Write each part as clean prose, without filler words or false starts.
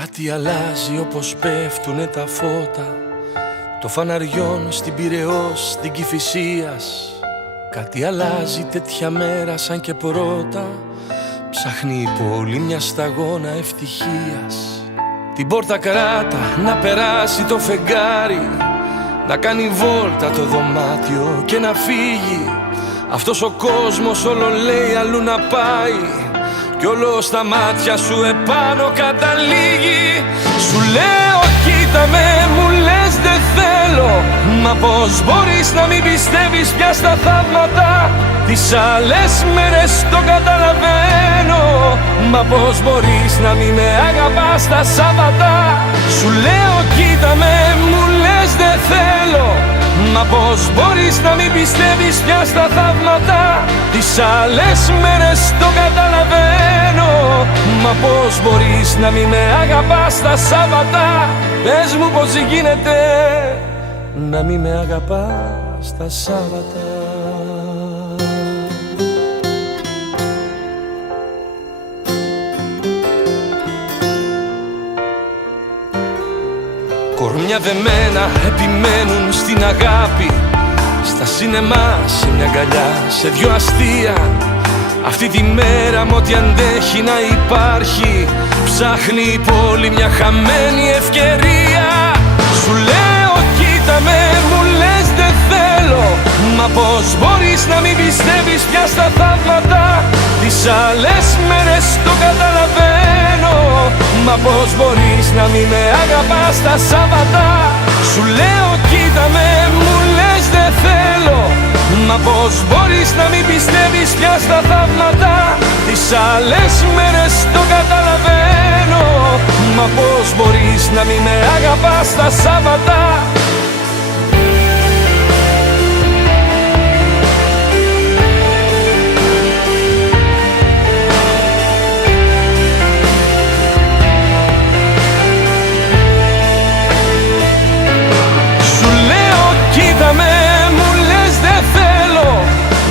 Κάτι αλλάζει όπως πέφτουνε τα φώτα το φαναριών στην Πειραιώς, στην Κηφισίας. Κάτι αλλάζει τέτοια μέρα σαν και πρώτα. Ψάχνει η πόλη μια σταγόνα ευτυχίας. Την πόρτα κράτα να περάσει το φεγγάρι, να κάνει βόλτα το δωμάτιο και να φύγει. Αυτός ο κόσμος όλο λέει αλλού να πάει κι όλο στα μάτια σου επάνω καταλήγει. Σου λέω κοίτα με, μου λες δεν θέλω. Μα πώς μπορείς να μην πιστεύεις πια στα θαύματα? Τις άλλες μέρες το καταλαβαίνω. Μα πώς μπορείς να μην με αγαπάς τα Σάββατα? Σου λέω κοίτα με, μου λες δεν θέλω. Μα πώς μπορείς να μην πιστεύεις πια στα θαύματα? Τις άλλες μέρες το καταλαβαίνω. Μα πώς μπορείς να μην με αγαπάς τα Σάββατα? Πες μου πώς γίνεται να μην με αγαπάς τα Σάββατα. Κορμιά δεμένα επιμένουν στην αγάπη, στα σινεμά, σε μια αγκαλιά, σε δυο αστεία. Αυτή τη μέρα με ό,τι αντέχει να υπάρχει, ψάχνει η πόλη μια χαμένη ευκαιρία. Σου λέω κοίτα με, μου λες δεν θέλω. Μα πώς μπορείς να μην πιστεύεις πια στα θαύματα? Τις άλλες μέρες το καταλαβαίνω. Μα πώς μπορείς να μην με αγαπάς τα Σάββατα? Σου λέω κοίτα με, μου λες δεν θέλω. Μα πώς μπορείς να μην πιστεύεις πια στα θαύματα? Τις άλλες μέρες το καταλαβαίνω. Μα πώς μπορείς να μην με αγαπάς τα Σάββατα?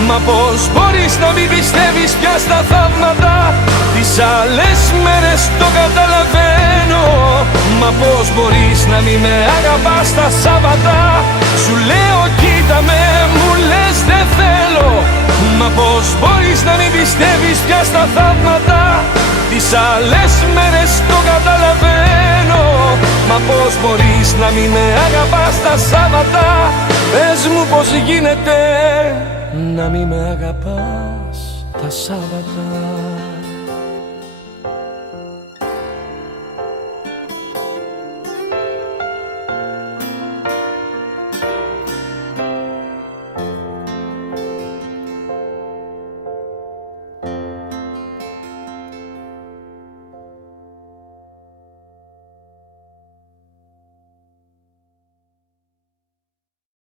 Μα πώς μπορείς να μην πιστεύεις πια στα θαύματα? Τις άλλες μέρες το καταλαβαίνω. Μα πώς μπορείς να μην με αγαπάς τα Σάββατα? Σου λέω κοίτα με, μου λες δεν θέλω. Μα πώς μπορείς να μην πιστεύεις πια στα θαύματα? Τις άλλες μέρες το καταλαβαίνω. Μα πώς μπορείς να μην με αγαπάς τα Σάββατα? Πες μου πώς γίνεται να μην με αγαπάς τα Σάββατα.